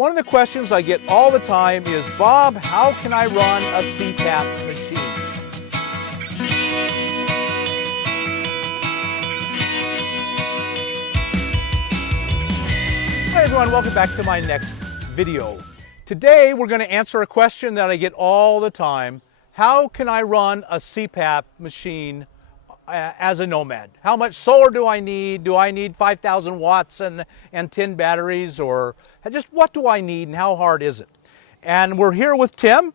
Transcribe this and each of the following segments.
One of the questions I get all the time is, Bob, how can I run a CPAP machine? Hi everyone, welcome back to my next video. Today we're going to answer a question that I get all the time. How can I run a CPAP machine as a nomad? How much solar do I need? Do I need 5,000 watts and 10 batteries? Or just what do I need and how hard is it? And we're here with Tim.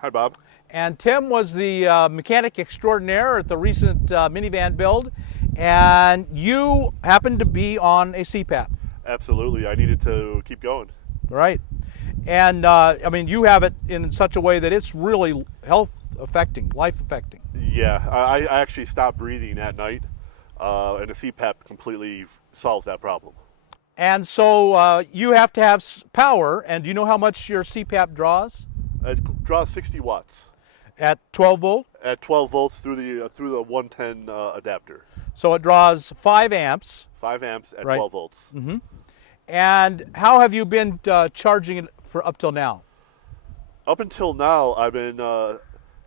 Hi, Bob. And Tim was the mechanic extraordinaire at the recent minivan build. And you happen to be on a CPAP. Absolutely. I needed to keep going. Right. And I mean, you have it in such a way that it's really health affecting, life affecting. Yeah, I actually stopped breathing at night, and the CPAP completely solves that problem. And so you have to have power, and do you know how much your CPAP draws? It draws 60 watts. At 12 volt? At 12 volts through the 110 adapter. So it draws 5 amps. 5 amps at Right. 12 volts. Mm-hmm. And how have you been charging it for up till now? Up until now, I've been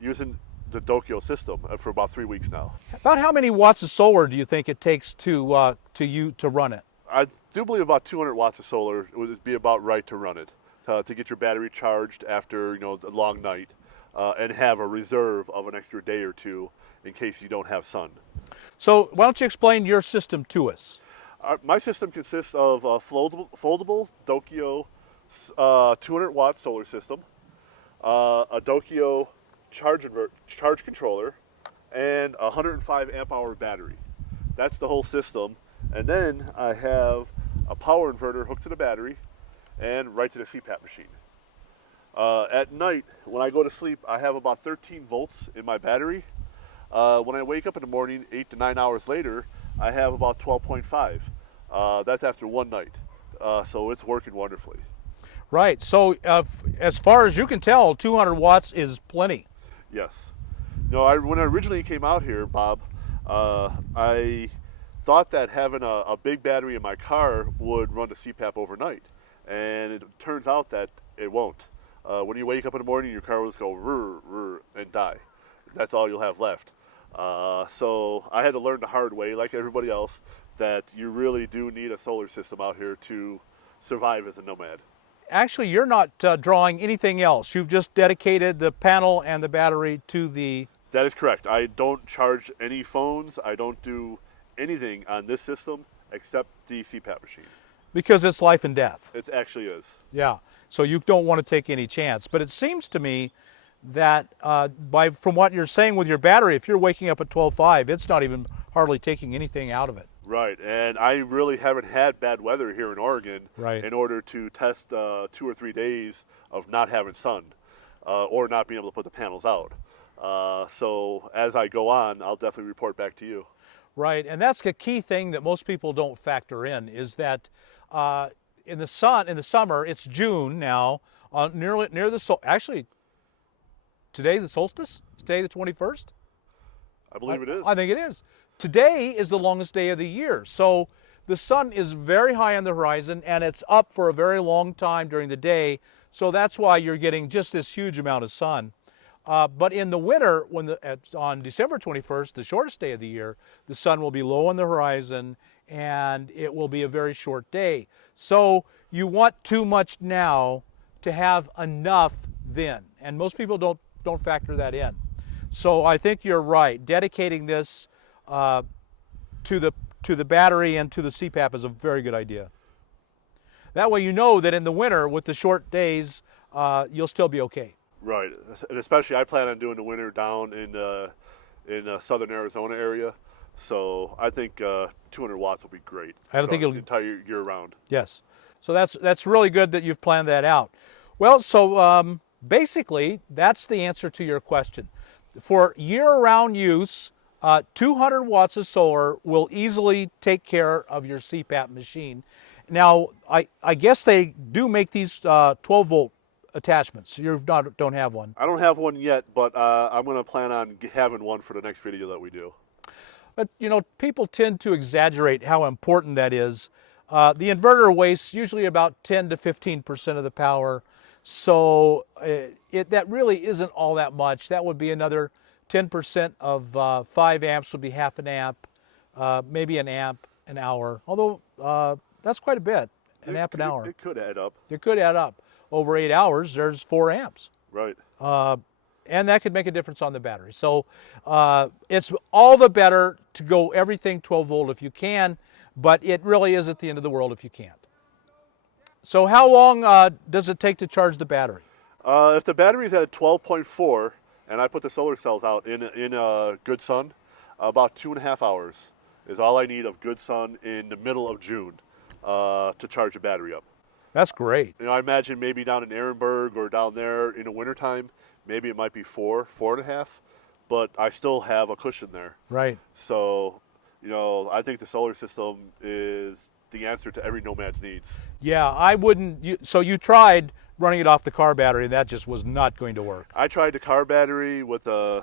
using the Dokio system for about 3 weeks now. About how many watts of solar do you think it takes to run it? I do believe about 200 watts of solar would be about right to run it, to get your battery charged after a long night, and have a reserve of an extra day or two in case you don't have sun. So why don't you explain your system to us? My system consists of a foldable Dokio 200 watt solar system, a Dokio charge controller, and a 105 amp hour battery. That's the whole system. And then I have a power inverter hooked to the battery and right to the CPAP machine. At night, when I go to sleep, I have about 13 volts in my battery. When I wake up in the morning, 8 to 9 hours later, I have about 12.5. That's after one night. So it's working wonderfully. Right. So as far as you can tell, 200 watts is plenty. Yes. When I originally came out here, Bob, I thought that having a big battery in my car would run the CPAP overnight. And it turns out that it won't. When you wake up in the morning, your car will just go rrr, rrr, and die. That's all you'll have left. So I had to learn the hard way, like everybody else, that you really do need a solar system out here to survive as a nomad. Actually, you're not drawing anything else. You've just dedicated the panel and the battery to the... That is correct. I don't charge any phones. I don't do anything on this system except the CPAP machine. Because it's life and death. It actually is. Yeah. So you don't want to take any chance. But it seems to me that from what you're saying with your battery, if you're waking up at 12.5, it's not even hardly taking anything out of it. Right, and I really haven't had bad weather here in Oregon in order to test 2 or 3 days of not having sun or not being able to put the panels out. So as I go on, I'll definitely report back to you. Right, and that's the key thing that most people don't factor in, is that in the summer, it's June now, near the actually, today the solstice? Today the 21st? I believe it is. I think it is. Today is the longest day of the year. So the sun is very high on the horizon and it's up for a very long time during the day. So that's why you're getting just this huge amount of sun. But in the winter, on December 21st, the shortest day of the year, the sun will be low on the horizon and it will be a very short day. So you want too much now to have enough then. And most people don't factor that in. So I think you're right. Dedicating this to the battery and to the CPAP is a very good idea. That way you know that in the winter with the short days, you'll still be okay. Right, and especially I plan on doing the winter down in southern Arizona area. So I think 200 watts will be great. I don't think it'll entire year round. Yes, so that's really good that you've planned that out. Well, so basically that's the answer to your question. For year-round use, 200 watts of solar will easily take care of your CPAP machine. Now, I guess they do make these 12-volt attachments. You don't have one. I don't have one yet, but I'm going to plan on having one for the next video that we do. But, people tend to exaggerate how important that is. The inverter wastes usually about 10 to 15% of the power, so that really isn't all that much. That would be another 10% of 5 amps would be half an amp, maybe an amp an hour, although that's quite a bit, an amp an hour. It could add up. It could add up. Over 8 hours, there's 4 amps. Right. And that could make a difference on the battery. So it's all the better to go everything 12 volt if you can, but it really isn't the end of the world if you can't. So how long does it take to charge the battery? If the battery's at a 12.4 and I put the solar cells out in good sun, about 2.5 hours is all I need of good sun in the middle of June to charge the battery up. That's great. You know, I imagine maybe down in Ehrenberg or down there in the wintertime, maybe it might be 4.5, but I still have a cushion there. Right. So, you know, I think the solar system is the answer to every nomad's needs. Yeah, I wouldn't. So you tried running it off the car battery, and that just was not going to work. I tried the car battery with a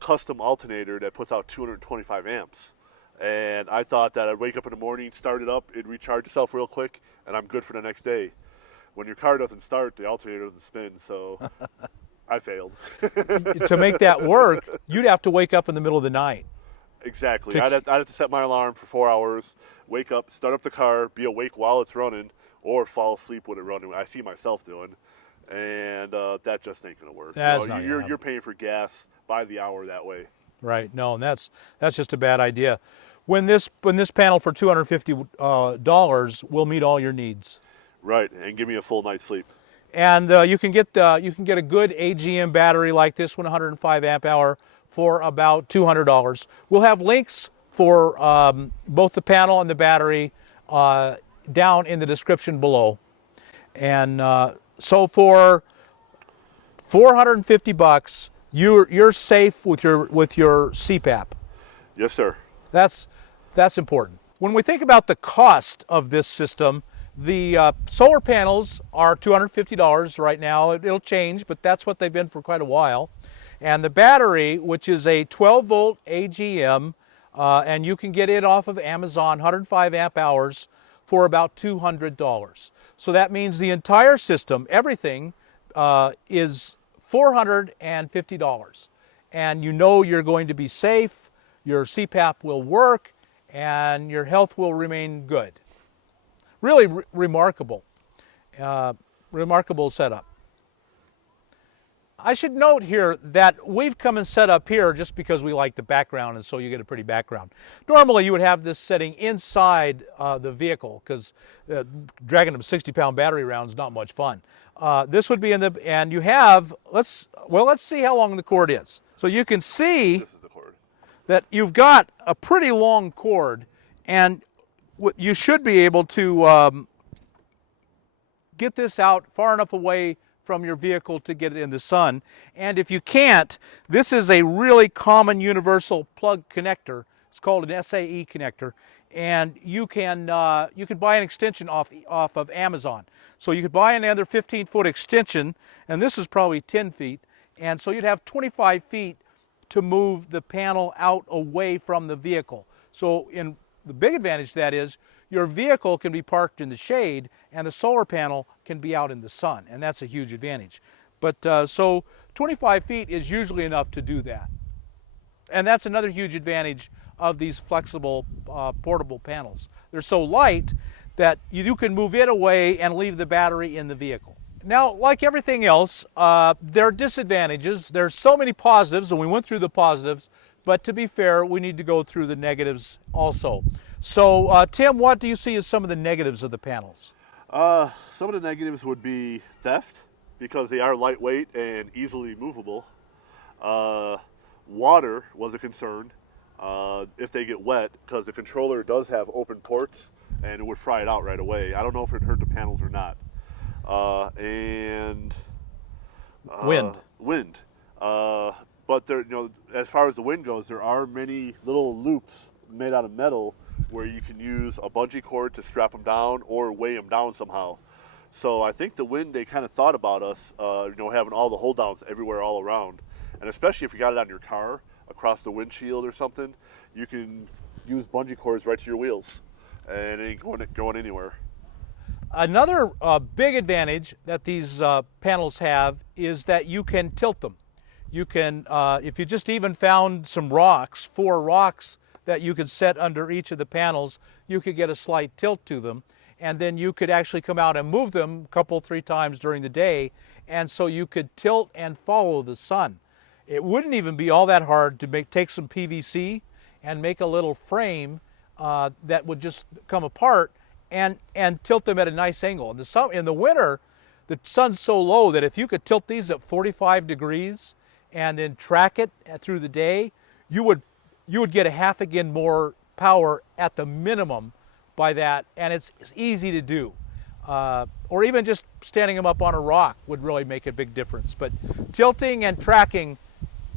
custom alternator that puts out 225 amps. And I thought that I'd wake up in the morning, start it up, it'd recharge itself real quick, and I'm good for the next day. When your car doesn't start, the alternator doesn't spin, so I failed. To make that work, you'd have to wake up in the middle of the night. Exactly. I'd have to set my alarm for 4 hours, wake up, start up the car, be awake while it's running, or fall asleep with it running. I see myself doing, and that just ain't gonna work. That's you're paying for gas by the hour that way. Right. No, and that's just a bad idea. When this panel for $250 will meet all your needs. Right, and give me a full night's sleep. And you can get a good AGM battery like this one, 105 amp hour, for about $200. We'll have links for both the panel and the battery down in the description below. And so for $450, you're safe with your CPAP. Yes, sir. That's important. When we think about the cost of this system, the solar panels are $250 right now. It'll change, but that's what they've been for quite a while. And the battery, which is a 12 volt AGM, and you can get it off of Amazon, 105 amp hours, for about $200. So that means the entire system, everything, is $450. And you know you're going to be safe, your CPAP will work, and your health will remain good. Really remarkable. Remarkable setup. I should note here that we've come and set up here just because we like the background, and so you get a pretty background. Normally you would have this setting inside the vehicle, because dragging a 60-pound battery around is not much fun. This would be in the, and you have, let's see how long the cord is. So you can see This is the cord. that you've got a pretty long cord, and you should be able to get this out far enough away from your vehicle to get it in the sun. And if you can't, this is a really common universal plug connector. It's called an SAE connector, and you can buy an extension off of Amazon. So you could buy another 15-foot extension, and this is probably 10 feet, and so you'd have 25 feet to move the panel out away from the vehicle. So the big advantage to that is your vehicle can be parked in the shade and the solar panel can be out in the sun, and that's a huge advantage. But so 25 feet is usually enough to do that. And that's another huge advantage of these flexible portable panels. They're so light that you can move it away and leave the battery in the vehicle. Now, like everything else, there are disadvantages. There's so many positives, and we went through the positives, but to be fair, we need to go through the negatives also. So, Tim, what do you see as some of the negatives of the panels? Some of the negatives would be theft, because they are lightweight and easily movable. Water was a concern if they get wet, because the controller does have open ports and it would fry it out right away. I don't know if it hurt the panels or not. Wind. But there, as far as the wind goes, there are many little loops made out of metal where you can use a bungee cord to strap them down or weigh them down somehow. So I think the wind, they kind of thought about us, having all the hold downs everywhere all around. And especially if you got it on your car, across the windshield or something, you can use bungee cords right to your wheels. and it ain't going anywhere. Another big advantage that these panels have is that you can tilt them. You can, if you just even found some rocks, 4 rocks that you could set under each of the panels, you could get a slight tilt to them, and then you could actually come out and move them a couple, 3 times during the day, and so you could tilt and follow the sun. It wouldn't even be all that hard to take some PVC and make a little frame that would just come apart and tilt them at a nice angle. In the winter, the sun's so low that if you could tilt these at 45 degrees and then track it through the day, you would get a half again more power at the minimum by that, and it's easy to do. Or even just standing them up on a rock would really make a big difference. But tilting and tracking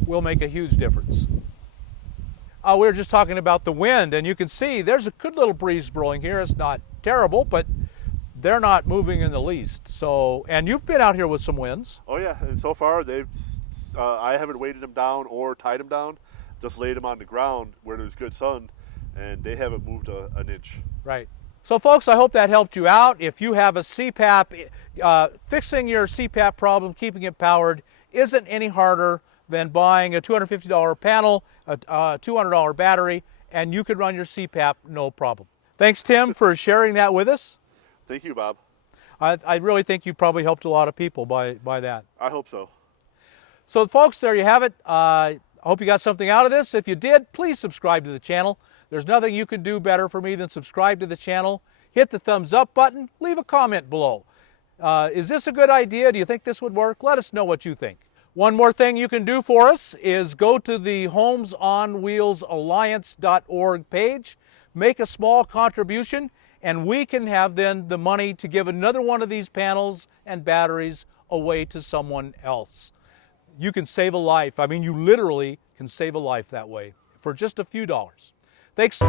will make a huge difference. We were just talking about the wind, and you can see there's a good little breeze blowing here. It's not terrible, but they're not moving in the least. So, and you've been out here with some winds. Oh yeah, and so far I haven't weighted them down or tied them down, just laid them on the ground where there's good sun, and they haven't moved an inch. Right. So folks, I hope that helped you out. If you have a CPAP, fixing your CPAP problem, keeping it powered, isn't any harder than buying a $250 panel, a $200 battery, and you could run your CPAP no problem. Thanks, Tim, for sharing that with us. Thank you, Bob. I really think you probably helped a lot of people by that. I hope so. So folks, there you have it. I hope you got something out of this. If you did, please subscribe to the channel. There's nothing you can do better for me than subscribe to the channel. Hit the thumbs up button. Leave a comment below. Is this a good idea? Do you think this would work? Let us know what you think. One more thing you can do for us is go to the homesonwheelsalliance.org page, make a small contribution, and we can have then the money to give another one of these panels and batteries away to someone else. You can save a life. I mean, you literally can save a life that way for just a few dollars. Thanks.